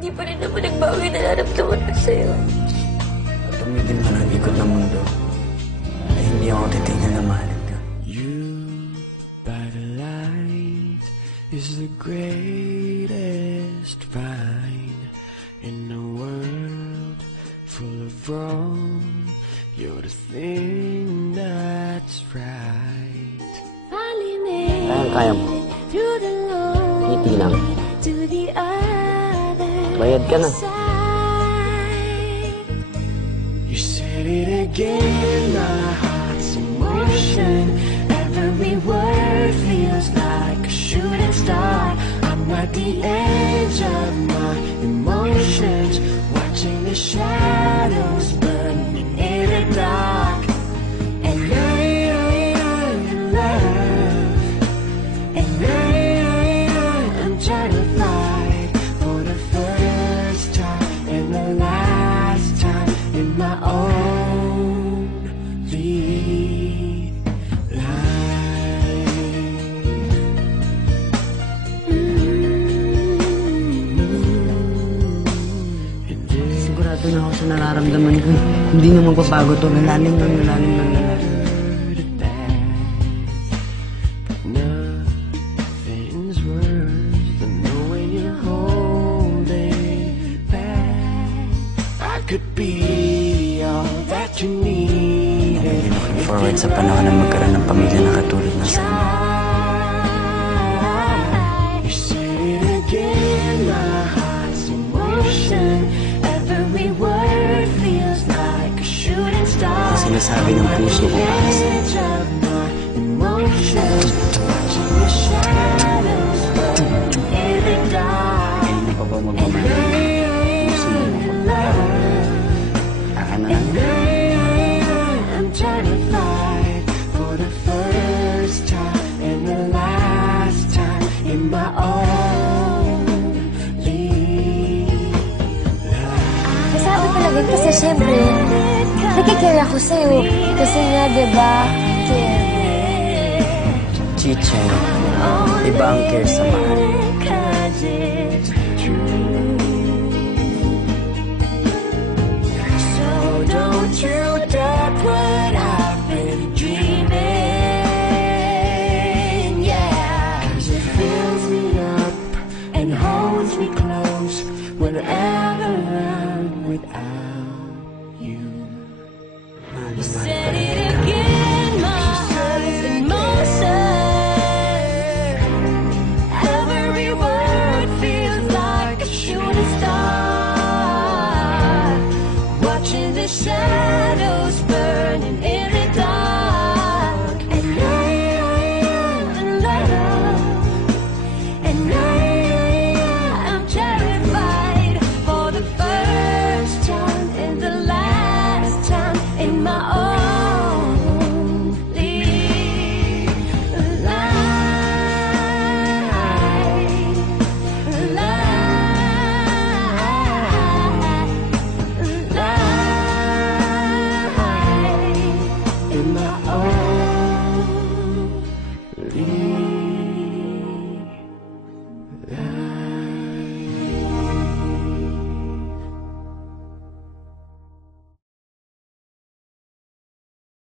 Di pa rin naman nagbago yung nararamdaman ko sa'yo. Tumigil man ang ikot ng mundo ay hindi ako titigil na mahalin ka. You by the light is the greatest find in a world full of wrong. You're the thing that's right. Kaya mo. Ngiti lang. Bayad ka na. You said it again, my heart's in motion. Every word feels like a shooting star. I'm at the edge of my emotions, watching the shadows burning in the dark. And I'm in love. And I'm trying to fly for the first time and the last time in my only life. Sigurado na ako sa nararamdaman ko. Hindi na magpapago to. Lalalim lang, lalalim lang, lalalim. Nothing's worse than knowing you're holding back. I could be all that you need. Hindi looking forward sa panahon na magkaroon ng pamilya na katulad na sa inyo. You said it again, my heart's in motion. Every word feels like a shooting star. Ang sinasabi ng puso ko para sa Edge of my emotions, watching the shadows burn in the dark. Ngayon na pa ba magmamahal? Puso mo mo pa. Aka na lang. I'm trying to fight for the first time and the last time in my only life. Masabi talaga kasi syempre, nagkikare ako sa'yo. Kasi nga, diba, care. Chiche, iba ang care sa mahal. Cause it's true. So don't you doubt what I've been dreaming. Yeah, 'cause it fills me up and holds me close whenever I'm without